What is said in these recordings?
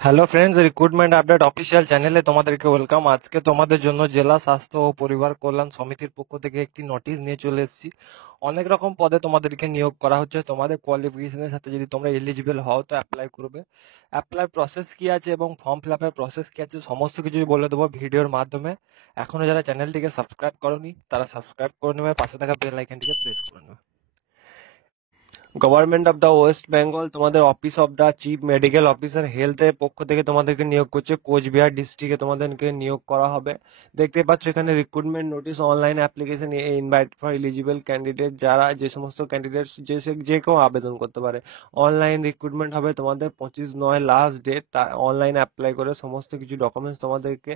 Hello friends, recruitment update official চ্যানেলে তোমাদেরকে welcome. আজকে তোমাদের জন্য জেলা স্বাস্থ্য ও পরিবার কল্যাণ সমিতির পক্ষ থেকে একটি নোটিশ নিয়ে চলে এসেছি। অনেক রকম পদে তোমাদেরকে নিয়োগ করা হচ্ছে। তোমাদের কোয়ালিফিকেশনের সাথে যদি তোমরা এলিজিবল হও তো অ্যাপ্লাই করবে। অ্যাপ্লাই প্রসেস কি আছে এবং ফর্ম ফিল আপের প্রসেস কি আছে সমস্ত কিছুই বলে দেবো ভিডিওর মাধ্যমে। এখনো যারা চ্যানেলটিকে সাবস্ক্রাইব করোনি তারা সাবস্ক্রাইব করে নেবে, পাশে থাকা বেল আইকনটিকে প্রেস করে নেবে। Government of the West Bengal তোমাদের office of the chief medical officer হেলথের পক্ষ থেকে তোমাদেরকে নিয়োগ করছে। কোচবিহার ডিস্ট্রিক্টে তোমাদেরকে নিয়োগ করা হবে। দেখতে পাচ্ছ এখানে recruitment notice, online application, invite for eligible candidate. যারা যে সমস্ত ক্যান্ডিডেট যে কেউ আবেদন করতে পারে। অনলাইন রিক্রুটমেন্ট হবে তোমাদের 25/9 লাস্ট ডেট। তা অনলাইন অ্যাপ্লাই করে সমস্ত কিছু ডকুমেন্টস তোমাদেরকে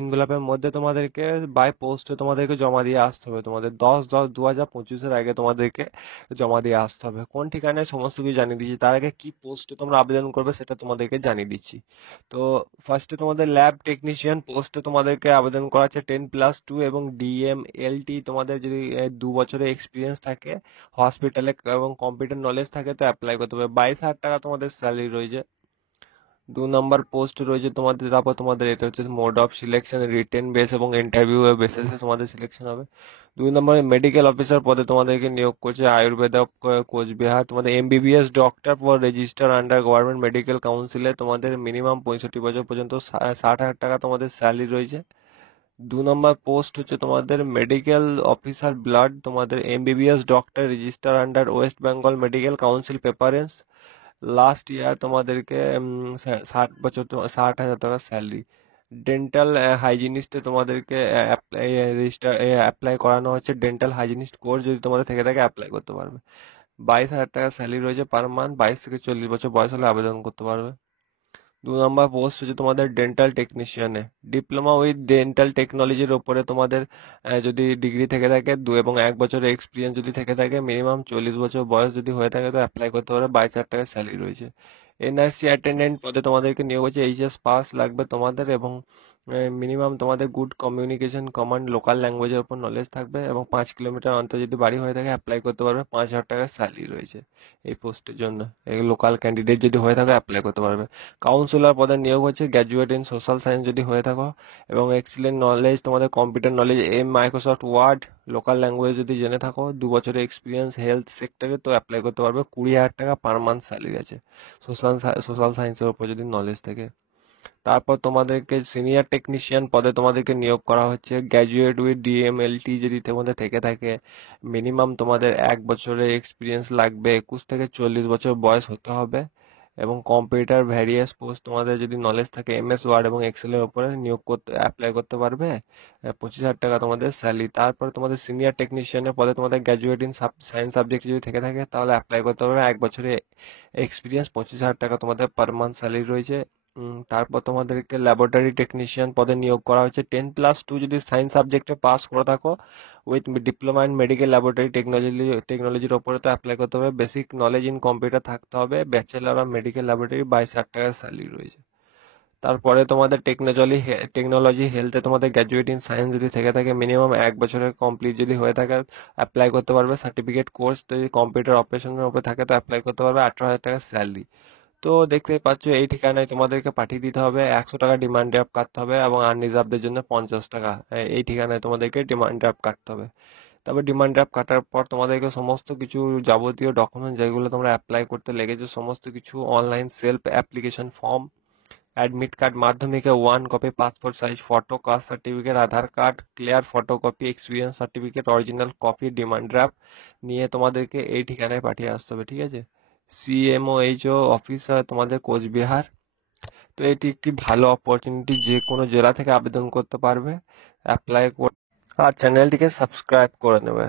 ইনভেলপের মধ্যে তোমাদেরকে বাই পোস্টে তোমাদেরকে জমা দিয়ে আসতে হবে। তোমাদের 10/10/2025 আগে তোমাদেরকে জমা দিয়ে আসতে হবে। কোন ঠিকানায় সমস্ত কিছু জানিয়ে দিচ্ছি। তার আগে কি পোস্টে তোমরা আবেদন করবে সেটা তোমাদেরকে জানিয়ে দিচ্ছি। তো ফার্স্টে তোমাদের ল্যাব টেকনিশিয়ান পোস্টে তোমাদেরকে আবেদন করা আছে 10+2 এবং DMLT। তোমাদের যদি 2 বছরের এক্সপিরিয়েন্স থাকে হসপিটালে এবং কম্পিউটার নলেজ থাকে তো অ্যাপ্লাই করতে হবে। 22,000 টাকা তোমাদের স্যালারি রয়েছে। 2 নম্বর পোস্ট রয়েছে তোমাদের। তারপর তোমাদের এটা হচ্ছে mode of selection, written base এবং ইন্টারভিউ বেসিসে তোমাদের সিলেকশন হবে। 2 নম্বরে মেডিকেল অফিসার পদে তোমাদেরকে নিয়োগ করছে আয়ুর্বেদা কোচবিহার। তোমাদের MBBS doctor for register under government medical কাউন্সিলে তোমাদের মিনিমাম 65 বছর পর্যন্ত 60,000 টাকা তোমাদের স্যালারি রয়েছে। 2 নম্বর পোস্ট হচ্ছে তোমাদের মেডিকেল অফিসার ব্লাড। তোমাদের MBBS doctor register under West Bengal medical council preference. Last year তোমাদেরকে 60 বছর 60,000 টাকা স্যালারি। ডেন্টাল হাইজিনিস্টে তোমাদেরকে রেজিস্টার অ্যাপ্লাই করানো হচ্ছে। ডেন্টাল হাইজিনিস্ট কোর্স যদি তোমাদের থেকে থাকে অ্যাপ্লাই করতে পারবে। 22,000 টাকা স্যালারি রয়েছে পার মান্থ। 22 থেকে 40 বছর বয়স হলে আবেদন করতে পারবে। 2 নম্বর পোস্ট হচ্ছে তোমাদের ডেন্টাল টেকনিশিয়ানে। ডিপ্লোমা উইথ ডেন্টাল টেকনোলজির ওপরে তোমাদের যদি ডিগ্রি থেকে থাকে 1 বছরের এক্সপিরিয়েন্স যদি থেকে থাকে, মিনিমাম 40 বছর বয়স যদি হয়ে থাকে তো অ্যাপ্লাই করতে পারবে। 22,000 টাকা স্যালারি রয়েছে। NRC অ্যাটেন্ডেন্ট পদে তোমাদেরকে নিয়োগ হচ্ছে। HS পাস লাগবে তোমাদের এবং মিনিমাম তোমাদের গুড কমিউনিকেশন কমান্ড লোকাল ল্যাঙ্গুয়েজের উপর নলেজ থাকবে এবং 5 কিলোমিটার অন্তর যদি বাড়ি হয়ে থাকে অ্যাপ্লাই করতে পারবে। 5,000 টাকা স্যালারি রয়েছে এই পোস্টের জন্য। এই লোকাল ক্যান্ডিডেট যদি হয়ে থাকে অ্যাপ্লাই করতে পারবে। কাউন্সিলর পদে নিয়োগ হচ্ছে গ্র্যাজুয়েট ইন সোশ্যাল সায়েন্স যদি হয়ে থাকো এবং এক্সিলেন্ট নলেজ তোমাদের computer knowledge, Microsoft Word, local language যদি জেনে থাকো, 2 বছরের এক্সপিরিয়েন্স হেলথ সেক্টরে তো অ্যাপ্লাই করতে পারবে। 20,000 টাকা পার মান্থ স্যালারি আছে সোশ্যাল সোশ্যাল সায়েন্সের উপর যদি নলেজ থাকে। তারপর তোমাদেরকে সিনিয়র টেকনিশিয়ান পদে তোমাদেরকে নিয়োগ করা হচ্ছে। গ্র্যাজুয়েট উইথ DMLT যদি তোমাদের থেকে থাকে, মিনিমাম তোমাদের 1 বছরের এক্সপিরিয়েন্স লাগবে। 21 থেকে 40 বছর বয়স হতে হবে এবং কম্পিউটার ভ্যারিয়াস পোস্ট তোমাদের যদি নলেজ থাকে MS ওয়ার্ড এবং এক্সেলের উপরে নিয়োগ করতে অ্যাপ্লাই করতে পারবে। 25,000 টাকা তোমাদের স্যালারি। তারপরে তোমাদের সিনিয়র টেকনিশিয়ানের পদে তোমাদের গ্র্যাজুয়েট ইন সায়েন্স সাবজেক্ট যদি থেকে থাকে তাহলে অ্যাপ্লাই করতে পারবে। 1 বছরের এক্সপিরিয়েন্স, 25,000 টাকা তোমাদের পার মান্থ স্যালারি রয়েছে। তারপর তোমাদেরকে ল্যাবরেটরি টেকনিশিয়ান পদে নিয়োগ করা হচ্ছে। 10+2 যদি সায়েন্স সাবজেক্টে পাস করে থাকো with diploma in medical laboratory টেকনোলজির ওপরে তো অ্যাপ্লাই করতে হবে। বেসিক নলেজ ইন কম্পিউটার থাকতে হবে। Bachelor of medical laboratory. 22,000 টাকা স্যালারি রয়েছে। তারপরে তোমাদের টেকনোলজি হেলথে তোমাদের গ্র্যাজুয়েট ইন সায়েন্স যদি থেকে থাকে, মিনিমাম 1 বছরের কমপ্লিট যদি হয়ে থাকে অ্যাপ্লাই করতে পারবে। সার্টিফিকেট কোর্স যদি কম্পিউটার অপারেশনের উপরে থাকে তো অ্যাপ্লাই করতে পারবে। 18,000 টাকা স্যালারি। তো দেখতেই পাচ্ছ এই ঠিকানায় তোমাদেরকে পাঠিয়ে দিতে হবে। 100 টাকা ডিমান্ড ড্রাফট কাটতে হবে এবং আনরিজার্ভদের জন্য 50 টাকা। এই ঠিকানায় তোমাদেরকে ডিমান্ড ড্রাফট কাটতে হবে। তারপর ডিমান্ড ড্রাফট কাটার পর তোমাদেরকে সমস্ত কিছু যাবতীয় ডকুমেন্ট যেগুলো তোমরা অ্যাপ্লাই করতে লেগেছে সমস্ত কিছু online self application form, admit card, মাধ্যমিকে 1 copy, passport size photo, caste certificate, Aadhaar card, clear photocopy, experience certificate, original copy, demand draft নিয়ে তোমাদেরকে এই ঠিকানায় পাঠিয়ে আসতে হবে। ঠিক আছে। CMOHO অফিস তোমাদের কোচবিহার। তো এটি একটি ভালো অপরচুনিটি, যে কোনো জেলা থেকে আবেদন করতে পারবে। অ্যাপ্লাই আর চ্যানেলটিকে সাবস্ক্রাইব করে নেবে।